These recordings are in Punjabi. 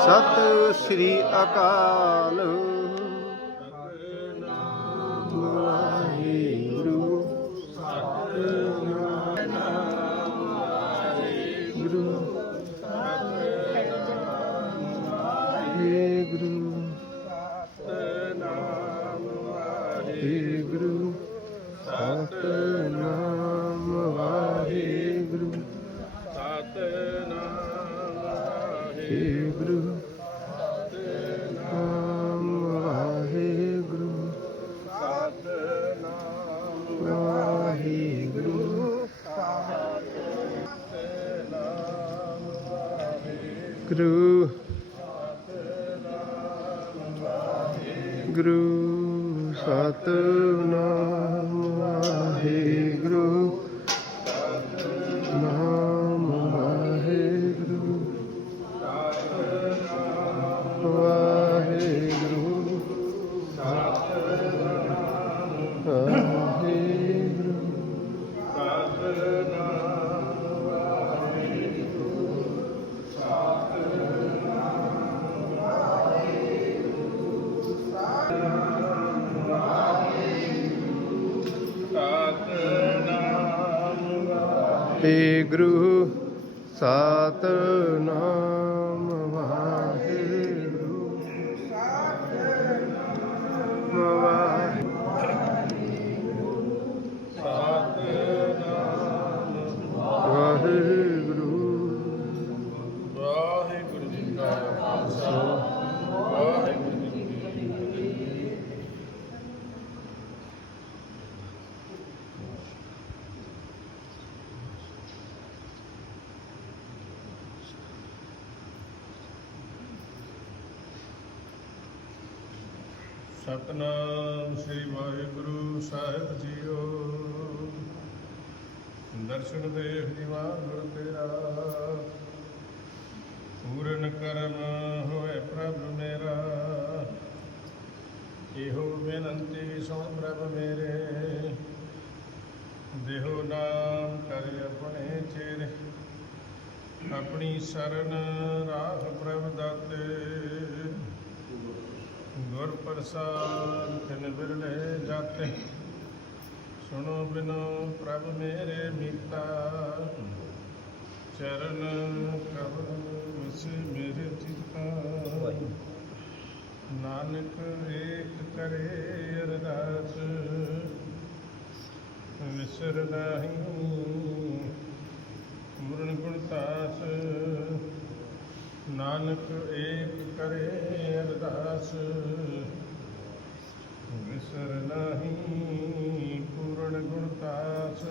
ਸਤਿ ਸ੍ਰੀ ਅਕਾਲ। ਗੁਰੂ। ਗੁਰੂ ਸਤਨਾਮ ਏ ਸਤਨਾਮ। ਸਤਨਾਮ ਸ੍ਰੀ ਵਾਹਿਗੁਰੂ ਸਾਹਿਬ ਜੀਓ। ਦਰਸ਼ਨ ਦੇਖ ਦੀਵਾਨ ਗੁਰ ਤੇਰਾ। ਪੂਰਨ ਕਰਮ ਹੋਏ ਪ੍ਰਭ ਮੇਰਾ। ਇਹੋ ਬੇਨੰਤੀ ਸੋ ਪ੍ਰਭ ਮੇਰੇ। ਦੇਹੋ ਨਾਮ ਕਰ ਆਪਣੇ ਚਿਹਰੇ ਆਪਣੀ ਸਰਨ ਰਾਖ ਪ੍ਰਭ ਦਾਤੇ। ਗੁਰ ਪ੍ਰਸਾਦ ਤਿਨ ਬਿਰਲੇ ਜਾਤੇ। ਸੁਣੋ ਬਿਨੋ ਪ੍ਰਭ ਮੇਰੇ ਮੀਤਾ। ਚਰਨ ਕਵਲ ਵਸ ਮੇਰੇ ਚਿਤਾ। ਨਾਨਕ ਏਕ ਕਰੇ ਅਰਦਾਸ। ਵਿਸਰ ਨਾਹੀ ਮੁਰਨ ਗੁਣ ਤਾਸ। ਨਾਨਕ ਏਕ ਕਰੇ ਅਰਦਾਸ ਵਿਸਰ ਨਾਹੀ ਪੂਰਨ ਗੁਣ ਤਾਸ।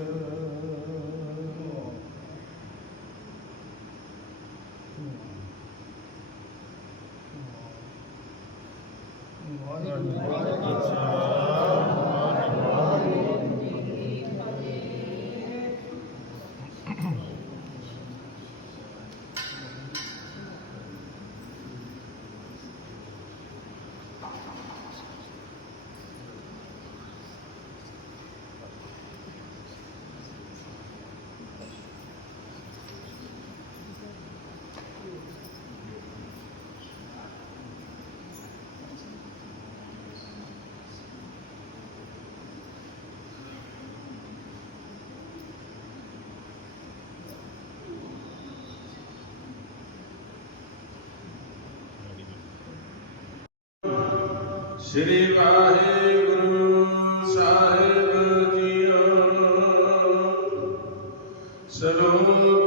ਸ੍ਰੀ ਵਾਹਿਗੁਰੂ ਸਾਹਿਬ ਜੀਓ। ਸ਼ਲੋਕ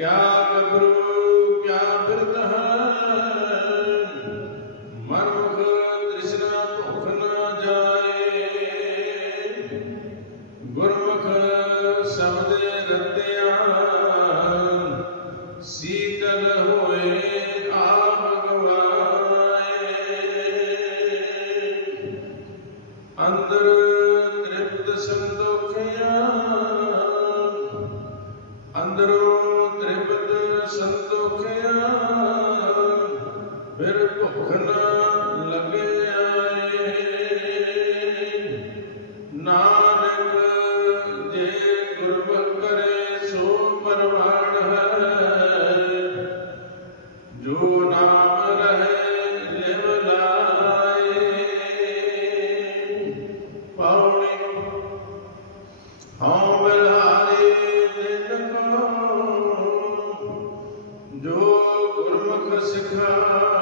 क्या गबरू love.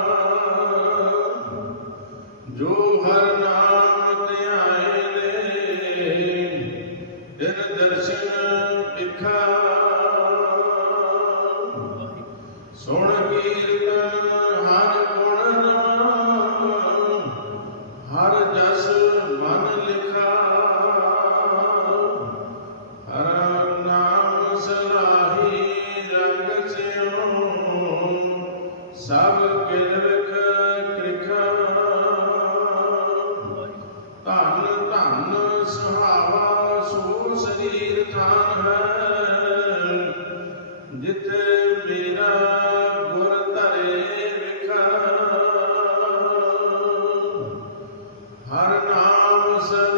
नाम सर